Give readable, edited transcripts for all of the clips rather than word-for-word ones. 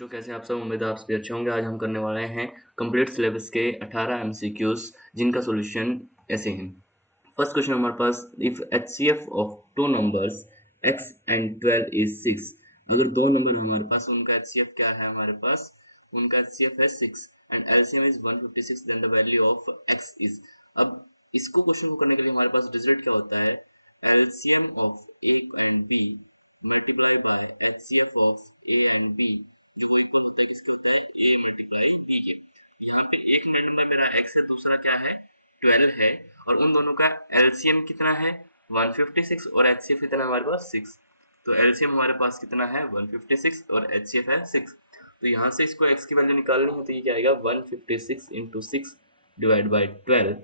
बच्चों, कैसे आप सब? उम्मीद है आप सभी अच्छे होंगे। आज हम करने वाले हैं कंप्लीट सिलेबस के 18 एमसीक्यूज, जिनका सॉल्यूशन ऐसे हैं। फर्स्ट क्वेश्चन हमारे पास, if HCF of two numbers x and 12 is 6। अगर दो नंबर हमारे पास, उनका एचसीएफ क्या है? हमारे पास उनका एचसीएफ है 6 and LCM is 156, then the value of x is. अब इसको क्वेश्चन को करने के लिए हमारे पास रिजल्ट क्या होता है? LCM of a and b multiply by HCF of a and b की वो इक्वल होता है, किसके होता है? a मल्टीप्लाई b के। यहाँ पे एक नंबर मेरा x है, दूसरा क्या है? 12 है, और उन दोनों का एलसीएम कितना है? 156, और एचसीएफ कितना है हमारे पास? 6। तो एलसीएम हमारे पास कितना है? 156 और एचसीएफ है 6। तो यहाँ से इसको x की वैल्यू निकालनी है, तो ये क्या आएगा? 156 इंटू 6 डिवाइड बाई 12,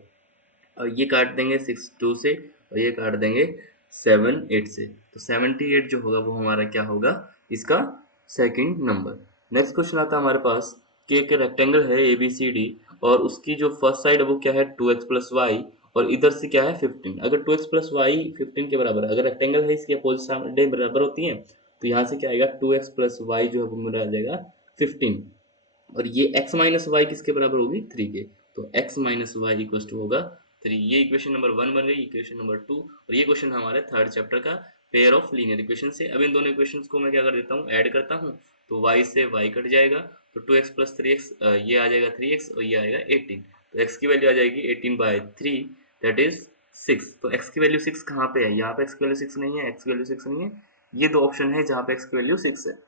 और ये काट देंगे 6 2 से, और ये काट देंगे 7 8 से। तो 78 जो होगा वो हमारा क्या होगा? इसका सेकंड नंबर। नेक्स्ट क्वेश्चन आता है हमारे पास कि एक रेक्टेंगल है ए बी सी डी, और उसकी जो फर्स्ट साइड है वो क्या है? 2x प्लस वाई, और इधर से क्या है? 15। अगर 2x प्लस वाई 15 के बराबर है, अगर रेक्टेंगल है इसकी अपोजिट साइड बराबर होती है, तो यहाँ से क्या आएगा? 2x प्लस वाई जो है वो मेरा आ जाएगा 15, और ये x माइनस वाई किसके बराबर होगी? 3 के। तो x minus y equal to होगा 3। ये इक्वेशन नंबर 1 बन गई, इक्वेशन नंबर 2, और ये क्वेश्चन हमारे थर्ड चैप्टर का पेयर ऑफ लीनियर इक्वेशन से। अब इन दोनों इक्वेशंस को मैं क्या कर देता हूँ? ऐड करता हूँ, तो y से y कट जाएगा, तो 2x प्लस 3x, ये आ जाएगा 3x, और ये आएगा 18। तो x की वैल्यू आ जाएगी 18 बाई 3, दैट इज 6। तो x की वैल्यू 6 कहाँ पे है? यहाँ पे x की वैल्यू 6 नहीं है, x की वैल्यू 6 नहीं है। ये दो ऑप्शन है जहाँ पे x की वैल्यू 6 है।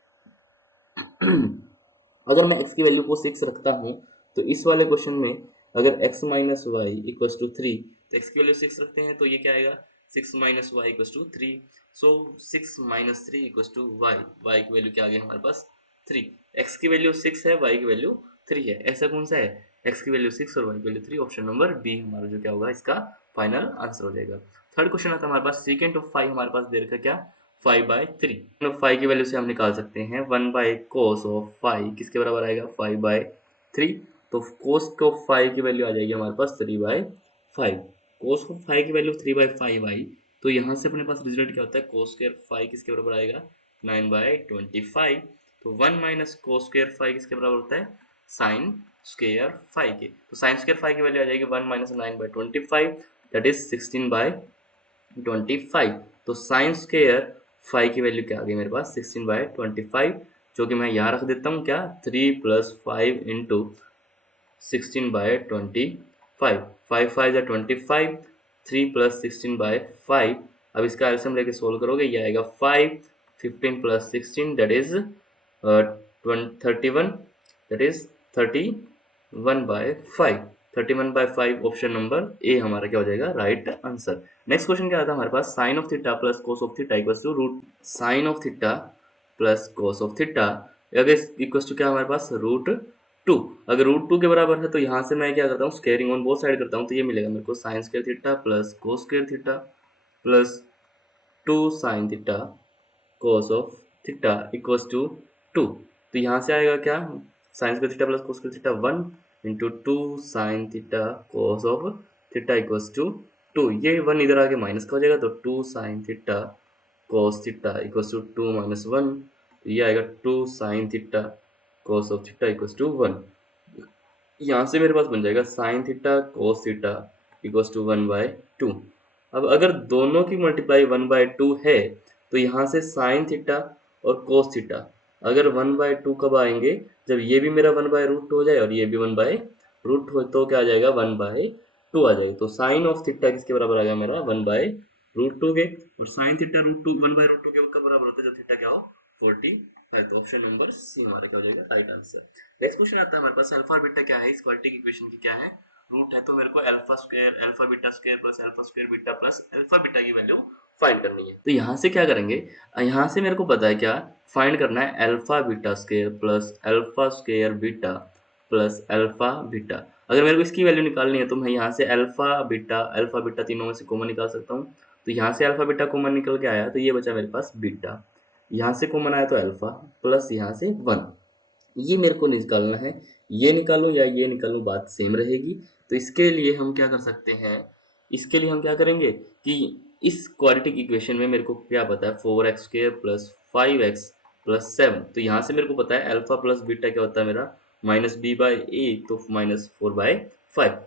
अगर मैं x की वैल्यू को 6 रखता हूँ, तो इस वाले क्वेश्चन में अगर x minus y equal to 3, तो x की वैल्यू 6 रखते हैं, तो ये क्या आएगा? 6 minus y equal to 3। So 6 minus 3 equal to y. Y की वैल्यू क्या आ गई हमारे पास? 3। x की वैल्यू 6 है, y की वैल्यू 3 है। ऐसा कौन सा है? x की वैल्यू 6 और y की वैल्यू 3। ऑप्शन नंबर बी हमारा जो क्या होगा? इसका फाइनल आंसर हो जाएगा। थर्ड क्वेश्चन आता है हमारे पास, सीकेंट ऑफ 5 हमारे पास दे रखा क्या? 5/3। 5 की वैल्यू से हम निकाल सकते हैं 1 बाई कोस ऑफ 5 किसके बराबर आएगा? 5/3। तो कोस ऑफ 5 की वैल्यू आ जाएगी हमारे पास 3/5। कोस ऑफ 5 की वैल्यू 3/5 आई, तो यहाँ से अपने पास रिजल्ट क्या होता है? कोस स्क्वायर 5 किसके बराबर आएगा? 9/25। तो 1 माइनस कोस स्क्वायर 5 किसके बराबर होता है? साइन स्क्वायर 5 के। तो साइन स्क्वायर 5 की वैल्यू आ जाएगी 1 माइनस 9/25, दैट इज 16/25। तो साइन स्क्वायर 5 की वैल्यू क्या आ गई मेरे पास? 16/25, जो कि मैं यहाँ रख देता हूँ क्या? 3 प्लस 5 इंटू 16/25। 5 5 जा 25, 3 प्लस 16/5। अब इसका एलसीएम लेके सोल्व करोगे, ये आएगा 5, 15 plus 16 that is 31, that is 31/5। 31/5 option number A हमारा क्या हो जाएगा? Right answer. नेक्स्ट क्वेश्चन क्या आता है हमारे पास? Sine of theta plus cos of theta equals to root sine of theta plus cos of theta अगर इक्वल्स टू क्या हमारे पास? रूट 2। अगर रूट 2 के बराबर है, तो यहाँ से मैं क्या करता हूँ? स्क्वायरिंग ऑन बोथ साइड करता हूँ, तो ये मिलेगा मेरे को sine square theta plus cos square theta plus 2 sine theta cos of theta equals to 2। तो यहाँ से आएगा क्या? Sine square theta plus cos square theta 1 into 2 sine theta cos of theta equals to 2। ये 1 इधर आके माइनस का हो जाएगा, तो 2 sine theta cos theta equals to 2 minus 1। ये आएगा 2 sine theta cos of theta equals to 1। यहाँ से मेरे पास बन जाएगा sine theta cos theta equals to 1/2। अब अगर दोनों की मल्टीप्लाई 1/2 है, तो यहाँ से साइन थीटा और कोस थीटा अगर 1/2 कब आएंगे? जब ये भी मेरा 1/√2 हो जाए और ये भी 1/√2 हो, तो क्या आ जाएगा? 1/2 आ जाएगा। तो साइन ऑफ थीटा किसके बराबर आ गया मेरा? 1/√2 के। और साइन थीटा √2 1/√2 के कब बराबर होता है? जब थीटा क्या हो? 45। तो ऑप्शन नंबर सी हमारा क्या हो जाएगा? Right answer. नेक्स्ट क्वेश्चन आता है हमारे पास, अल्फा बीटा क्या है? इस क्वाड्रेटिक इक्वेशन की क्या है? रूट है, तो मेरे को alpha square alpha beta square plus alpha square beta plus alpha beta की वैल्यू फाइंड करनी है। तो यहाँ से क्या करेंगे? यहाँ से मेरे को पता है क्या फाइंड करना है? Alpha beta square plus alpha square beta plus alpha beta. अगर मेरे को इसकी वैल्यू निकालनी है, तो मैं यहाँ से अल्फा बीटा तीनों में से कॉमन निकाल सकता हूँ। तो यहाँ से अल्फा बीटा कॉमन निकल के आया, तो ये बचा मेरे पास बीटा। यहाँ से कॉमन आया तो अल्फा, प्लस यहाँ से 1। ये मेरे को निकालना है। ये निकालूं या ये निकालूं, बात सेम रहेगी। तो इसके लिए हम क्या कर सकते हैं? इसके लिए हम क्या करेंगे कि इस क्वाड्रेटिक इक्वेशन में मेरे को क्या पता है? 4x² plus 5x plus 7। तो यहाँ से मेरे को पता है अल्फा प्लस बीटा क्या होता है मेरा -b/a, तो -4/5।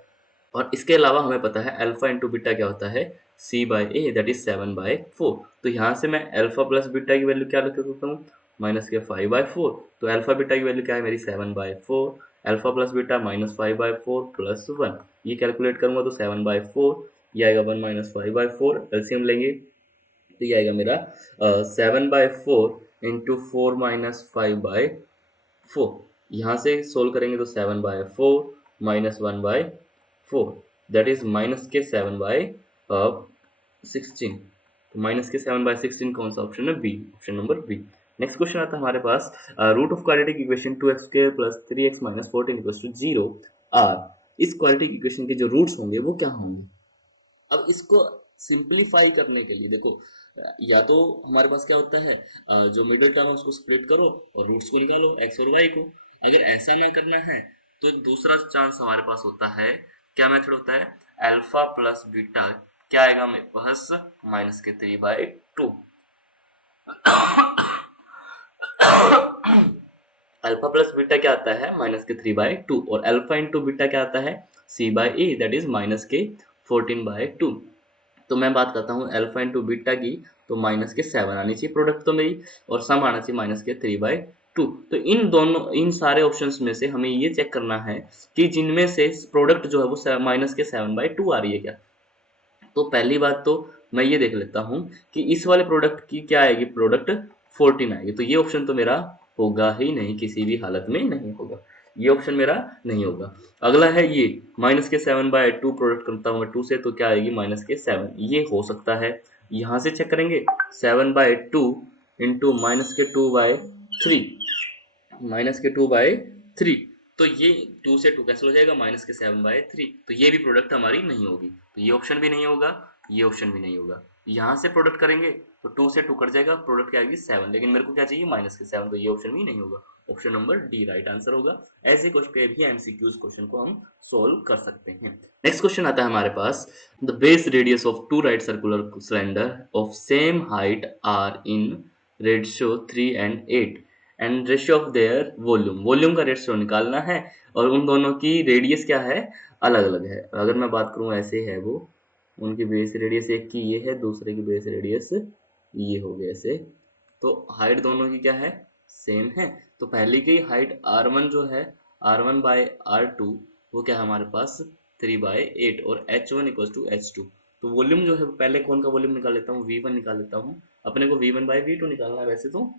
और इसके अलावा हमें पता है अल्फा इंटू बीटा क्या होता है c/a, दैट इज 7/4। तो यहाँ से मैं अल्फा प्लस बीटा की वैल्यू क्या लिख सकता हूँ -5/4। तो अल्फा बीटा की वैल्यू क्या है मेरी 7/4, अल्फा प्लस बीटा -5/4 प्लस 1। ये कैलकुलेट करूंगा तो 7/4, ये आएगा 1 -5/4, एलसीएम लेंगे तो ये आएगा मेरा 7/4 इंटू 4 - 5/4। यहाँ से सोल्व करेंगे तो 7/4 -1/4, दैट इज -16। तो -7/16 कौन सा ऑप्शन है? B, option number B. Next question आता है हमारे पास, root of quadratic equation 2x² + 3x - 14 = 0 are. इस क्वाड्रेटिक इक्वेशन के जो रूट्स होंगे वो क्या होंगे? अब इसको सिंप्लीफाई करने के लिए देखो, या तो हमारे पास क्या होता है, जो मिडिल टर्म है उसको स्प्लिट करो और रूट्स को निकालो एक्स और वाई को। अगर ऐसा ना करना है तो एक दूसरा चांस हमारे पास होता है। क्या मेथड होता है? अल्फा प्लस बीटा क्या आएगा मेरे पास -3/2। अल्फा प्लस बीटा क्या आता है -3/2, और अल्फा इंटू बीटा क्या आता है c/a, दैट इज -14/2। तो मैं बात करता हूँ अल्फा इंटू बीटा की, तो -7 आनी चाहिए प्रोडक्ट तो मेरी, और सम आना चाहिए -3/2। तो इन सारे ऑप्शंस में से हमें ये चेक करना है कि जिनमें से प्रोडक्ट जो है वो -7/2 आ रही है क्या। तो पहली बात तो मैं ये देख लेता हूँ कि इस वाले प्रोडक्ट की क्या आएगी, प्रोडक्ट 14 आएगी। तो ये ऑप्शन तो मेरा होगा ही नहीं, किसी भी हालत में नहीं होगा, ये ऑप्शन मेरा नहीं होगा। अगला है ये -7/2 प्रोडक्ट करता हूँ मैं 2 से, तो क्या आएगी -7, ये हो सकता है। यहाँ से चेक करेंगे 7/2 इंटू -2/3, -2/3, तो ये 2 से 2 कैंसिल हो जाएगा, -7/3। तो ये भी प्रोडक्ट हमारी नहीं होगी, तो ये ऑप्शन भी नहीं होगा, ये ऑप्शन भी नहीं होगा। यहाँ से प्रोडक्ट करेंगे तो 2 से 2 कट जाएगा, प्रोडक्ट क्या आएगी 7, लेकिन मेरे को क्या चाहिए -7, तो ये ऑप्शन भी नहीं होगा। Option number D right answer होगा। ऐसे क्वेश्चन भी एमसीक्यूज क्वेश्चन को हम सोल्व कर सकते हैं। नेक्स्ट क्वेश्चन आता है हमारे पास, the base radius of two right circular cylinder of same height are in ratio 3 and 8 and ratio of their volume. Volume का रेशियो निकालना है और उन दोनों की रेडियस क्या है, अलग अलग है। अगर मैं बात करूं ऐसे है वो, उनकी बेस रेडियस एक की ये है, दूसरे की बेस रेडियस ये हो गया ऐसे। तो हाइट दोनों की क्या है, सेम है। तो पहले की हाइट r1 जो है r1/r2 वो क्या है हमारे पास 3/8, और h1 = h2। तो वॉल्यूम जो है पहले कौन का वॉल्यूम निकाल लेता हूँ, v1 निकाल लेता हूँ। अपने को v1/v2 निकालना है वैसे तो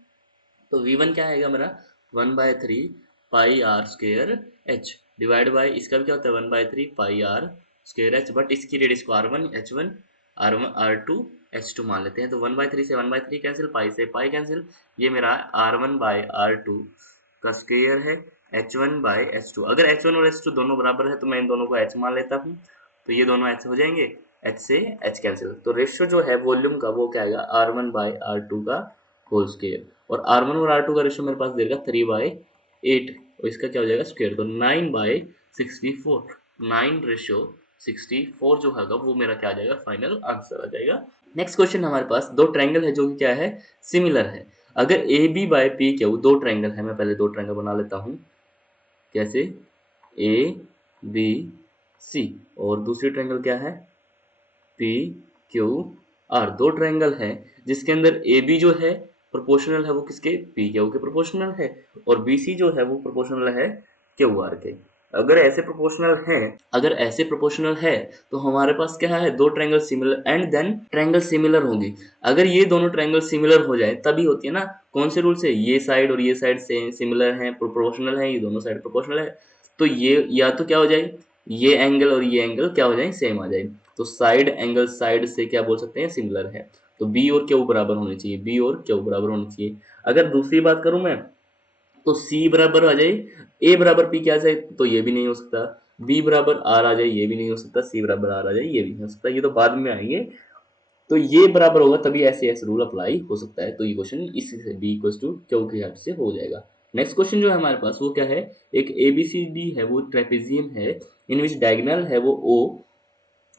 v1 क्या आएगा मेरा 1/3 pi r square h, divide by इसका भी क्या होता है 1/3 pi r square h, but इसकी रेडियस को r1 h1 r1 r2 h2 मान लेते हैं। तो 1/3 से 1/3 कैंसिल, पाई से पाई कैंसिल, ये मेरा r1/r2 का स्क्वेयर है h1/h2। अगर h1 और h2 दोनों बराबर है तो मैं इन दोनों को h मान लेता हूँ, तो ये दोनों h हो जाएंगे, h से h कैंसिल। तो रेशियो जो है वॉल्यूम का वो क्या आएगा r1/r2 का होल स्क्वेयर, और r1 और r2 का रेशियो मेरे पास देगा 3/8, और इसका क्या हो जाएगा स्क्वायर, तो 9/64, 9/64 जो होगा वो मेरा क्या आ जाएगा, फाइनल आंसर आ जाएगा। नेक्स्ट क्वेश्चन हमारे पास, दो ट्रायंगल है जो कि क्या है, सिमिलर है। अगर A B by P Q, दो ट्रायंगल है, मैं पहले दो ट्रायंगल बना लेता हूँ। कैसे, ए बी सी, और दूसरी ट्रायंगल क्या है पी क्यू आर। दो ट्रायंगल है जिसके अंदर ए बी जो है प्रोपोर्शनल है वो किसके, पी क्यू के प्रोपोर्शनल है, और बी सी जो है वो प्रोपोर्शनल है क्यू आर के। अगर ऐसे प्रोपोर्शनल है तो हमारे पास क्या है, दो triangle similar and then triangle similar होंगी। अगर ये दोनों ट्रायंगल सिमिलर हो जाए तभी होती है ना, कौन से रूल से, ये साइड और ये साइड से सिमिलर हैं, प्रोपोर्शनल है, ये दोनों साइड प्रोपोर्शनल है, तो ये या तो क्या हो जाए, ये एंगल और ये एंगल क्या हो जाए, सेम आ जाए। तो साइड एंगल साइड से क्या बोल सकते हैं, सिमिलर है। तो बी और क्यू बराबर होनी चाहिए, बी और क्यू बराबर होनी चाहिए। अगर दूसरी बात करूं मैं, तो सी बराबर आ जाए ए बराबर पी क्या जाए, तो ये भी नहीं हो सकता। बी बराबर आर आ जाए, ये भी नहीं हो सकता। सी बराबर आर आ जाए, ये भी नहीं हो सकता। ये तो बाद में आएंगे। तो ये बराबर होगा तभी ऐसे ऐसे रूल अप्लाई हो सकता है। तो ये क्वेश्चन इसी से बी इक्वल टू क्यू के हेल्प से हो जाएगा। नेक्स्ट क्वेश्चन जो है हमारे पास वो क्या है, एक ए बी सी डी है, वो ट्रेपेजियम है, इन विच डायगोनल है वो ओ,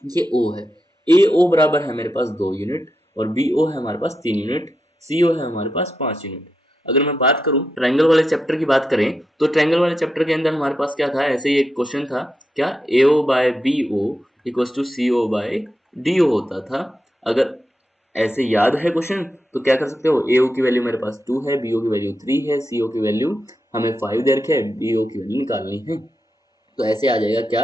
ये ओ है। ए ओ बराबर है मेरे पास 2 यूनिट, और बी ओ है हमारे पास 3 यूनिट, सी ओ है हमारे पास 5 यूनिट। अगर मैं बात करूं ट्रायंगल वाले चैप्टर की बात करें तो ट्रायंगल वाले चैप्टर के अंदर हमारे पास क्या था, ऐसे ही एक क्वेश्चन था, क्या AO by BO equals to CO by DO होता था। अगर ऐसे याद है क्वेश्चन तो क्या कर सकते हो, AO की वैल्यू मेरे पास 2 है, BO की वैल्यू 3 है, CO की वैल्यू हमें 5 दे रखे है, DO की वैल्यू निकालनी है। तो ऐसे आ जाएगा क्या,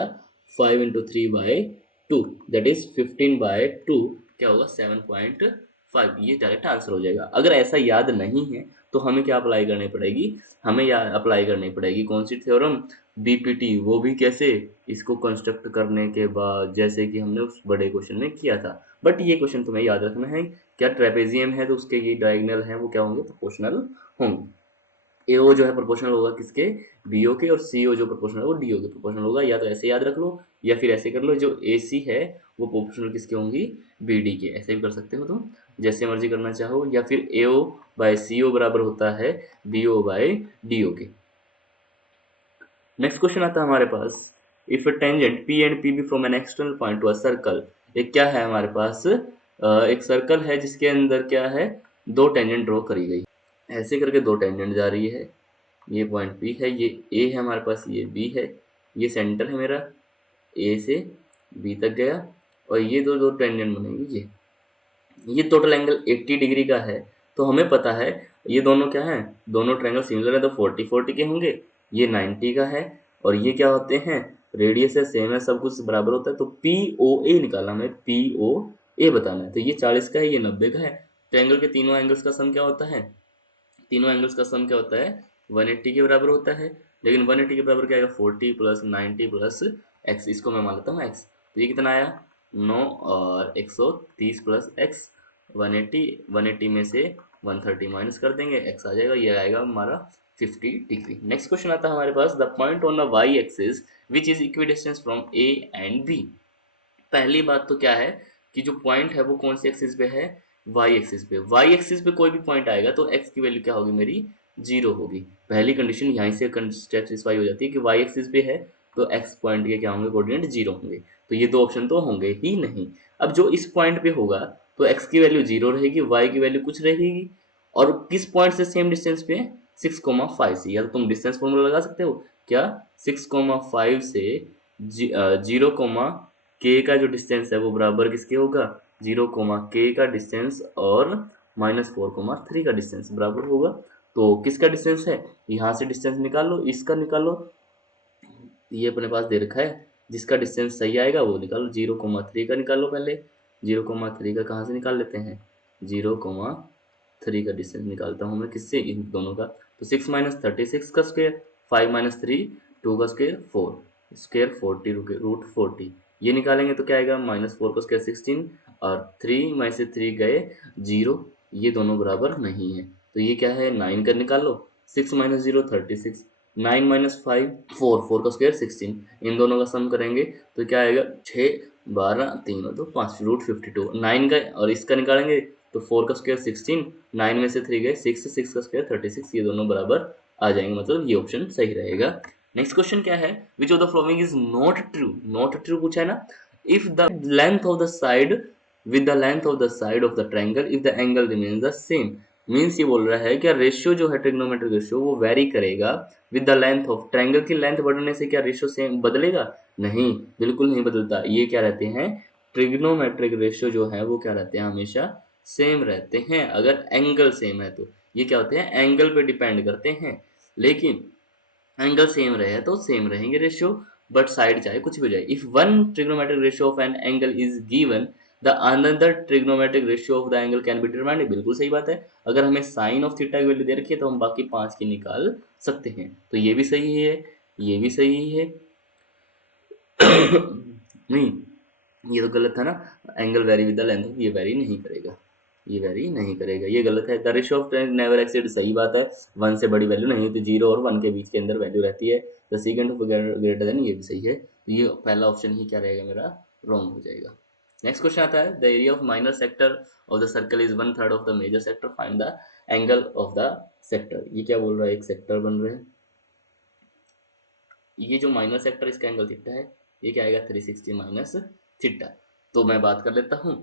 5 इंटू 3/2 दैट इज 15/2 क्या होगा 7.5, ये डायरेक्ट आंसर हो जाएगा। अगर ऐसा याद नहीं है तो हमें क्या अप्लाई करनी पड़ेगी, हमें याद अप्लाई करनी पड़ेगी कौन सी थ्योरम, BPT। वो भी कैसे, इसको कंस्ट्रक्ट करने के बाद, जैसे कि हमने उस बड़े क्वेश्चन में किया था। बट ये क्वेश्चन तुम्हें याद रखना है, क्या ट्रेपेजियम है तो उसके ये डायगोनल है वो क्या होंगे, प्रोपोर्शनल होंगे। AO जो है प्रोपोर्शनल होगा किसके, BO के, और CO जो प्रोपोर्शनल है वो DO के प्रोपोर्शनल होगा। या तो ऐसे याद रख लो या फिर ऐसे कर लो, जो AC है वो प्रोपोर्शनल किसके होंगी, BD के। ऐसे भी कर सकते हो तुम, जैसे मर्जी करना चाहो। या फिर AO बाय CO बराबर होता है BO बाय DO के। नेक्स्ट क्वेश्चन आता है हमारे पास, if a tangent P and PB from an external point to a circle. एक क्या है हमारे पास, एक सर्कल है जिसके अंदर क्या है, दो टेंजेंट ड्रॉ करी गई, ऐसे करके दो टेंजेंट जा रही है। ये पॉइंट P है, ये A है हमारे पास, ये B है, ये सेंटर है मेरा, A से B तक गया, और ये दो दो टेंजेंट बनेंगे। ये टोटल एंगल 80 डिग्री का है। तो हमें पता है ये दोनों क्या है, दोनों ट्रायंगल सिमिलर है तो 40-40 के होंगे। ये 90 का है, और ये क्या होते हैं, रेडियस है, सेम है, सब कुछ बराबर होता है। तो POA निकालना, हमें POA बताना है। तो ये 40 का है, ये 90 का है। ट्रायंगल के तीनों एंगल्स का सम क्या होता है, तीनों एंगल्स का सम क्या होता है, 180 के बराबर होता है। लेकिन 180 के बराबर क्या आएगा, 40 प्लस 90 प्लस एक्स, इसको मैं मान लेता हूँ एक्स। तो ये कितना आया 9, और 130 प्लस एक्स 180, 180 में से 130 माइनस कर देंगे, एक्स आ जाएगा, ये आएगा हमारा 50 डिग्री। नेक्स्ट क्वेश्चन आता है हमारे पास, the point on the Y axis which is equidistance from A and B. पहली बात तो क्या है कि जो पॉइंट है वो कौन सी एक्सिस पे है, वाई एक्सिस पे। वाई एक्सिस पे कोई भी पॉइंट आएगा तो एक्स की वैल्यू क्या होगी, मेरी 0 होगी। पहली कंडीशन यहीं से सेटिस्फाई हो जाती है कि वाई एक्सिस पे है तो एक्स पॉइंट के क्या होंगे, कोऑर्डिनेट 0 होंगे। तो ये दो ऑप्शन तो होंगे ही नहीं। अब जो इस पॉइंट पे होगा तो एक्स की वैल्यू 0 रहेगी, वाई की वैल्यू कुछ रहेगी। और किस पॉइंट से सेम डिस्टेंस पे है, 6,5 से। या तो तुम डिस्टेंस फॉर्मूला लगा सकते हो, क्या 6,5 से 0, के का जो डिस्टेंस है वो बराबर किसके होगा, 0, के का डिस्टेंस और -4,3 का डिस्टेंस बराबर होगा। तो किसका डिस्टेंस है, यहाँ से डिस्टेंस निकाल लो, इसका निकाल लो, ये अपने पास दे रखा है, जिसका डिस्टेंस सही आएगा वो निकालो। 0,3 का निकाल लो पहले, 0,3 का कहाँ से निकाल लेते हैं, 0,3 का डिस्टेंस निकालता हूँ मैं किससे, इन दोनों का। तो 6 - 36 का स्क्वायर, 5 - 3 2 का स्क्वायर 4, स्क्वायर 40 √40, ये निकालेंगे तो क्या आएगा, -4 का स्क्वायर 16, और 3 में से 3 गए 0, ये दोनों बराबर नहीं है। तो ये क्या है, 9 का निकाल लो, 6 - 0 36, 9 - 5 4, 4 का स्क्वायर 16, इन दोनों का सम करेंगे तो क्या आएगा, 6 12 3 और 2 5 √52, 9 का और इसका निकालेंगे तो 4 का स्क्वायर 16, 9 में से 3 गए 6, 6 का स्क्वायर 36, ये दोनों बराबर आ जाएंगे, मतलब ये ऑप्शन सही रहेगा। नेक्स्ट क्वेश्चन क्या है, which of the following is not true. Not true पूछा है ना, if the length of the side with the length of the side of the triangle if the angle remains the same. Means ये बोल रहा है क्या ratio जो है ट्रिग्नोमेट्रिक रेशियो वो वेरी करेगा with the length of triangle. की लेंथ बढ़ने से क्या रेशियो सेम बदलेगा, नहीं, बिल्कुल नहीं बदलता। ये क्या रहते हैं, ट्रिग्नोमेट्रिक रेशियो जो है वो क्या रहते हैं, हमेशा सेम रहते हैं अगर एंगल सेम है। तो ये क्या होते हैं, एंगल पे डिपेंड करते हैं। लेकिन एंगल सेम रहे तो सेम रहेंगे रेशियो, बट साइड चाहे कुछ भी हो जाए। If one trigonometric ratio of an angle is given the another trigonometric ratio of the angle can be determined. बिल्कुल सही बात है, अगर हमें साइन ऑफ थीटा की वैल्यू दे रखी है तो हम बाकी 5 की निकाल सकते हैं। तो ये भी सही है, ये भी सही है। नहीं, ये तो गलत है ना, angle very with the length of, ये वेरी नहीं करेगा, ये वेरी नहीं करेगा, ये गलत है। The ratio of never exceed, सही बात है, 1 से बड़ी वैल्यू नहीं होती, 0 और 1 के बीच के अंदर वैल्यू रहती है। The second of greater than, ये भी सही है। तो ये पहला ऑप्शन ही क्या रहेगा मेरा, रॉन्ग हो जाएगा। नेक्स्ट क्वेश्चन आता है, the area of minor sector of the circle is 1/3 of the major sector, find the angle of the sector. ये क्या बोल रहा है, एक सेक्टर बन रहे हैं, ये जो माइनर सेक्टर इसका एंगल थीटा है, ये क्या आएगा 360 माइनस थीटा। तो मैं बात कर लेता हूँ,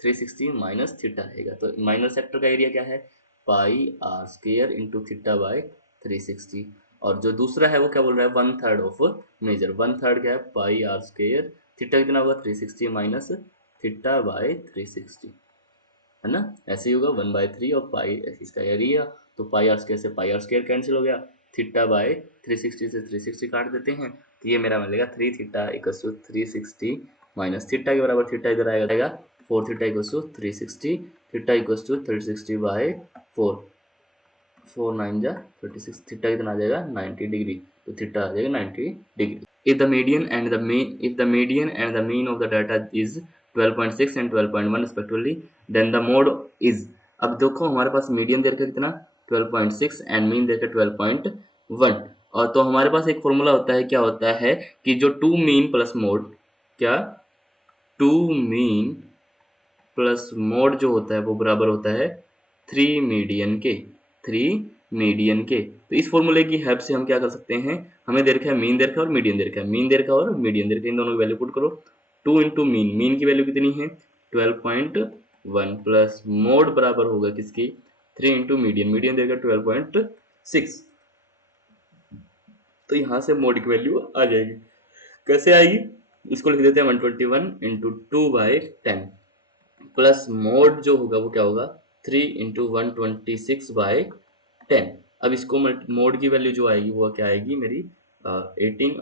360 माइनस थीटा रहेगा। तो माइनर सेक्टर का एरिया क्या है, pi r square into theta by 360। और जो दूसरा है वो क्या बोल रहा है, 1/3 ऑफ मेजर। 1/3 क्या है, पाई आर स्क्वायर, थीटा कितना होगा 360 माइनस थीटा बाय 360, है ना। ऐसे ही होगा 1/3 और पाई इसका एरिया, तो पाई आर स्क्वायर से पाई आर स्क्वायर कैंसिल हो गया, थीटा बाय 360 से 360 काट देते हैं, तो ये मेरा मिलेगा 3 theta equals to 360 minus theta के बराबर थीटा इधर आएगा 4 theta equals to 360, theta equals to 360 by 4, 4 9 जा 36, थीटा कितना आ जाएगा 90 डिग्री, तो थीटा आ जाएगा 90 degree. If the median and the mean of the data is 12.6 and 12.1 respectively, then the mode is, अब देखो हमारे पास मीडियन दे रखा कितना 12.6 एंड मीन दे रखा 12.1, और तो हमारे पास एक फॉर्मूला होता है, क्या होता है कि जो टू मीन प्लस मोड, क्या टू मीन प्लस मोड जो होता है वो बराबर होता है 3 मीडियन के, 3 मीडियन के। तो इस फॉर्मूले की हेल्प से हम क्या कर सकते हैं, हमें दे रखा है मीन दे रखा है और मीडियन दे रखा है, मीन दे रखा है और मीडियन दे रखा है, इन दोनों की वैल्यू पुट करो। 2 इंटू मीन, मीन की वैल्यू कितनी है 12.1 प्लस मोड बराबर होगा किसकी 3 इंटू मीडियन, मीडियन देगा 12.6, तो यहाँ से मोड की वैल्यू आ जाएगी। कैसे आएगी, इसको लिख देते हैं 121 इंटू 2/10 प्लस मोड जो होगा वो क्या होगा 3 इंटू 126/10। अब इसको मोड की वैल्यू जो आएगी वो क्या आएगी मेरी 18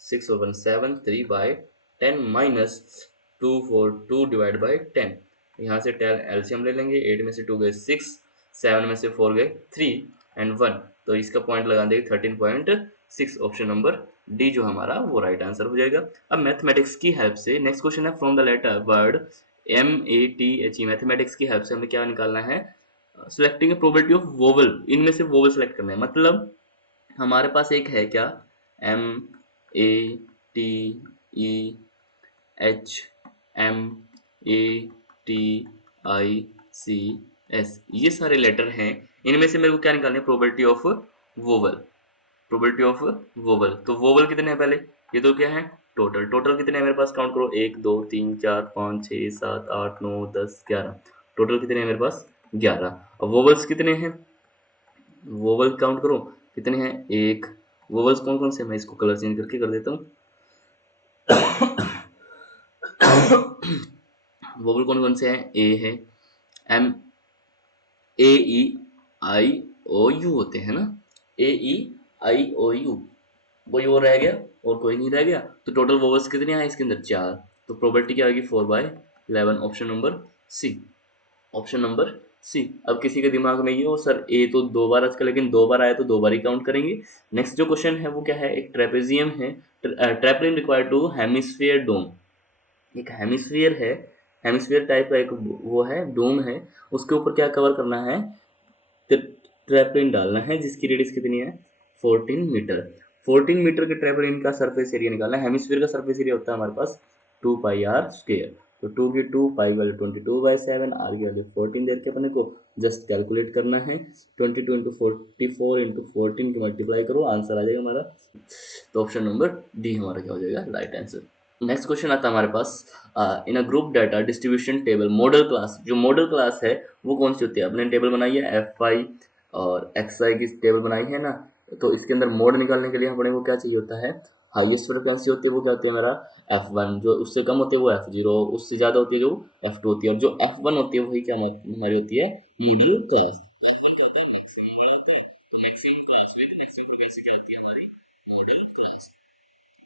6/7 3/10 माइनस 242 डिवाइड बाई 10, यहाँ से 10 एलसीएम ले लेंगे, 8 में से 2 गए 6, 7 में से 4 गए 3 एंड 1, तो इसका पॉइंट लगा देंगे 13.6, ऑप्शन नंबर डी जो हमारा वो राइट आंसर हो जाएगा। अब मैथमेटिक्स की हेल्प से नेक्स्ट क्वेश्चन है, from the letter word MATHE, mathematics की हेल्प से हमें क्या निकालना है, सिलेक्टिंग प्रोबेबिलिटी ऑफ वोवल, इनमें से वोवल सेलेक्ट करना है। मतलब हमारे पास एक है क्या MATEHMATICS, ये सारे लेटर हैं, इनमें से मेरे को क्या निकालना है probability of vowel, probability of vowel. तो वोवल कितने हैं पहले, ये तो क्या है टोटल, टोटल कितने हैं मेरे पास, काउंट करो 1 2 3 4 5 6 7 8 9 10 11, टोटल कितने हैं मेरे पास 11। अब वोवल्स कितने हैं, वोवल काउंट करो कितने हैं, एक, वोवल्स कौन कौन से, मैं इसको कलर चेंज करके कर देता हूँ। वोवल कौन कौन से हैं, ए है, एम, AEIOU होते हैं ना, AEIOU, कोई और रह गया, और कोई नहीं रह गया, तो टोटल वोवल्स कितने हैं इसके अंदर 4, तो प्रोबेबिलिटी क्या आएगी 4/11, option number C, option number C. अब किसी के दिमाग में ये हो सर ए तो 2 बार आजकल, लेकिन 2 बार आया तो 2 बार ही काउंट करेंगे। नेक्स्ट जो क्वेश्चन है वो क्या है, एक ट्रेपेजियम है, ट्रेपलिन रिक्वायर्ड टू हेमिस्फीयर डोम, एक हेमिस्फीयर है, हेमिस्फीयर टाइप का एक वो है डोम है, उसके ऊपर क्या कवर करना है, ट्रैपलिन डालना है जिसकी रेडियस कितनी है 14 मीटर, 14 मीटर के ट्रैपलिन का सरफेस एरिया निकालना है। हेमिस्फीयर का सरफेस एरिया होता है हमारे पास 2 पाई आर स्क्वायर, तो 2 की 2, पाई वैल्यू 22/7, आर की वैल्यू 14 दे के अपने को जस्ट कैलकुलेट करना है, 22 इंटू 44 इंटू 14 की मल्टीप्लाई करो, आंसर आ जाएगा हमारा, तो ऑप्शन नंबर डी हमारा क्या हो जाएगा राइट आंसर। नेक्स्ट क्वेश्चन आता है हमारे पास, in a group data distribution table modal class, जो मॉडल क्लास है वो कौन सी होती है, अपने टेबल बनाई है FI और XI की टेबल बनाई है ना, तो इसके अंदर मोड निकालने के लिए अपने को क्या चाहिए होता है, हाईएस्ट फ्रिक्वेंसी होती है वो क्या होती है मेरा F1, जो उससे कम होती है वो F0, उससे ज़्यादा होती है जो F2 होती है, और जो F1 होती है वही क्या हमारी होती है मॉडल क्लास। F1 क्या होता है मैक्सिमम बड़ा होता है, तो maximum class with maximum frequency क्या होती है हमारी modal class.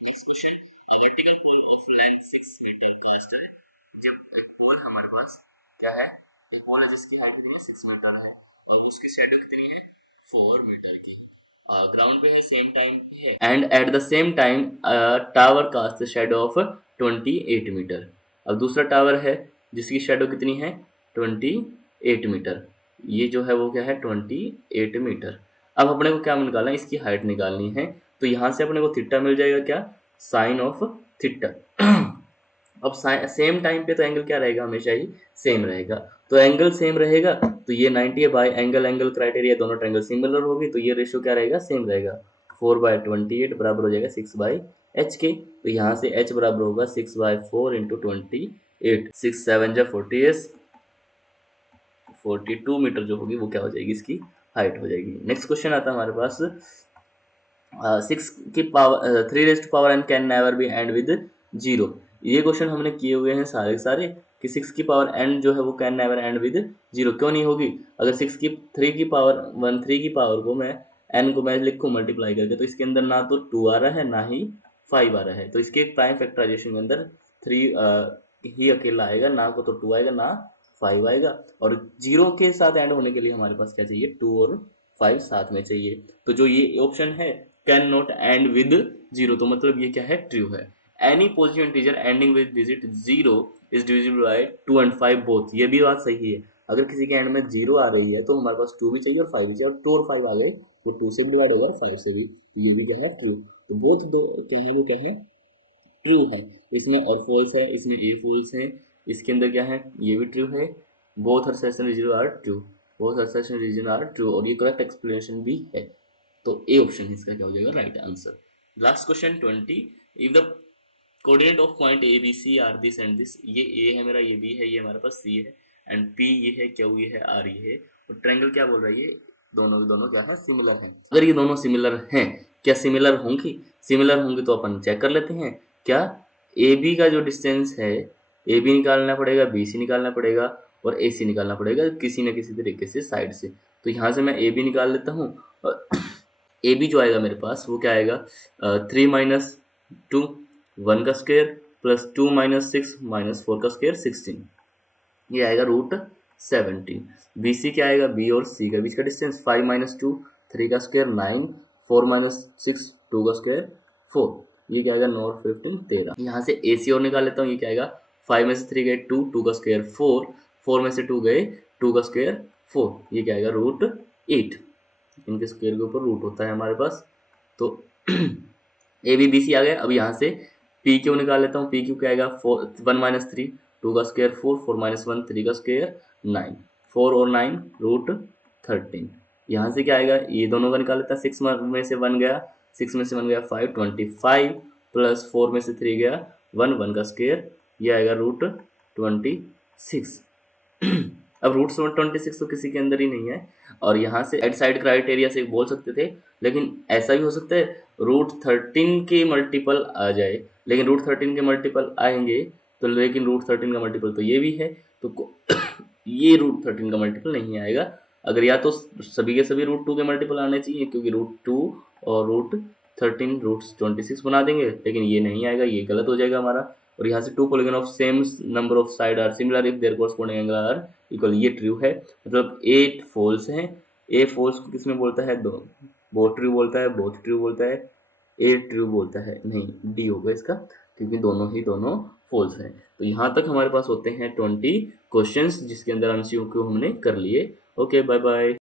Next question, a vertical pole of length 6 metre cast है, जब एक पोल हमारे पास क्या है, एक पोल है जिसकी हाइट कितनी है 6 मीटर है और उसकी शैडो कितनी है 4 मीटर की, ग्राउंड पे है सेम टाइम पे है, and at the same time tower cast shadow of 28 metre. अब दूसरा टावर है जिसकी शैडो कितनी है 28 मीटर, ये जो है वो क्या है 28 मीटर। अब अपने को क्या निकालना है, इसकी हाइट निकालनी है, तो यहाँ से अपने को थीटा मिल जाएगा क्या साइन ऑफ थीटा। अब सेम टाइम पे तो एंगल क्या रहेगा हमेशा ही सेम रहेगा, तो एंगल सेम रहेगा तो ये 90 है बाई एंगल, एंगल क्राइटेरिया दोनों ट्रायंगल सिमिलर होगी, तो ये रेशियो क्या रहेगा सेम रहेगा, 4/28 बराबर हो जाएगा 6/h के, तो यहाँ से h बराबर होगा 6/4 इंटू 28, 6 7 जा 48, 42 मीटर जो होगी वो क्या हो जाएगी, इसकी हाइट हो जाएगी। नेक्स्ट क्वेश्चन आता है हमारे पास, 6 की power 3 raise to power n can never be end with 0। ये क्वेश्चन हमने किए हुए हैं सारे के सारे कि 6 की पावर n जो है वो कैन नेवर एंड विद 0 क्यों नहीं होगी। अगर 3 की पावर 3 की पावर को मैं n को मैं लिखूं मल्टीप्लाई करके, तो इसके अंदर ना तो 2 आ रहा है ना ही 5 आ रहा है, तो इसके प्राइम फैक्टराइजेशन के अंदर 3 ही अकेला आएगा, ना को तो 2 आएगा ना 5 आएगा। और 0 के साथ एंड होने के लिए हमारे पास क्या चाहिए, 2 और 5 साथ में चाहिए। तो जो ये ऑप्शन है कैन नॉट एंड विद 0, तो मतलब ये क्या है, ट्रू है। Any positive integer ending with digit 0 is divisible by 2 and 5 both, ये भी बात सही है। अगर किसी के एंड में 0 आ रही है तो हमारे पास 2 भी चाहिए और 5 भी चाहिए, और 2 और 5 आ गए वो 2 से भी डिवाइड होगा और 5 से भी, तो ये भी क्या है, ट्रू। तो बोथ दो क्या है, वो क्या है, ट्रू है। इसमें और फॉल्स है, इसमें ए फॉल्स है, इसके अंदर क्या है, ये भी ट्रू है। Both assertion reason are true, both assertion reason are true, और ये करेक्ट एक्सप्लेनेशन भी है। तो ए ऑप्शन इसका क्या हो जाएगा, right answer. Last question 20, if the coordinate of point A B C are this and this, ये ए है मेरा, ये बी है, ये हमारे पास सी है, एंड पी ये है, क्यू ये है, आर ये है, और ट्रायंगल क्या बोल रहा है, ये दोनों के दोनों क्या है, सिमिलर है। अगर ये दोनों सिमिलर हैं, क्या सिमिलर होंगी, सिमिलर होंगे तो अपन चेक कर लेते हैं। क्या ए बी का जो डिस्टेंस है, ए बी निकालना पड़ेगा, बी सी निकालना पड़ेगा, और ए सी निकालना पड़ेगा किसी न किसी तरीके से साइड से। तो यहाँ से मैं ए बी निकाल लेता हूँ, और ए बी जो आएगा मेरे पास वो क्या आएगा, 3 माइनस 2 1 का स्क्वायर प्लस 2 माइनस 6 माइनस 4 का स्क्वायर 16, ये आएगा √17। बी सी क्या आएगा, बी और सी के बीच का डिस्टेंस 5 माइनस 2 3 का स्क्वायर 9 4 माइनस 6 2 का स्क्वायर 4, ये क्या आएगा, 9 और 15 13। यहाँ से ए सी और निकाल लेता हूँ, ये क्या आएगा, 5 में से 3 गए 2 2 का स्क्वायर 4 4 में से 2 गए 2 का स्क्वायर 4, ये क्या आएगा, √8। इनके स्क्वायर के ऊपर रूट होता है हमारे पास। तो ए बी बी सी आ गया। अब यहाँ से पी क्यू निकाल लेता हूँ, पी क्यू क्या आएगा, 1 माइनस 3 2 का स्क्वायर 4 4 माइनस 1 3 का स्क्वायर 9 4 और 9 √13। यहाँ से क्या आएगा, ये दोनों का निकाल लेता है, 6 में से 1 गया 6 में से 1 गया 5 25 प्लस 4 में से 3 गया 1 1 का स्क्वायर, ये आएगा √26। अब √26 तो किसी के अंदर ही नहीं है, और यहाँ से राइट साइड क्राइटेरिया से बोल सकते थे, लेकिन ऐसा भी हो सकता है √13 के मल्टीपल आ जाए, लेकिन √13 के मल्टीपल आएंगे तो, लेकिन √13 का मल्टीपल तो ये भी है, तो ये √13 का मल्टीपल नहीं आएगा। अगर या तो सभी के सभी √2 के मल्टीपल आने चाहिए, क्योंकि √2 और √13 √26 बना देंगे, लेकिन ये नहीं आएगा, ये गलत हो जाएगा हमारा। और यहाँ से 2 polygon of same number of side are similar if their corresponding angle are equal, ये ट्रू है, मतलब 8 फॉल्स हैं। ए फॉल्स को किसमें बोलता है, दो बोथ ट्रू बोलता है, बोथ ट्रू बोलता है, ए ट्रू बोलता है, नहीं डी होगा इसका, क्योंकि दोनों फॉल्स हैं। तो यहाँ तक हमारे पास होते हैं 20 क्वेश्चंस, जिसके अंदर एमसीक्यू को हमने कर लिए। Okay bye bye.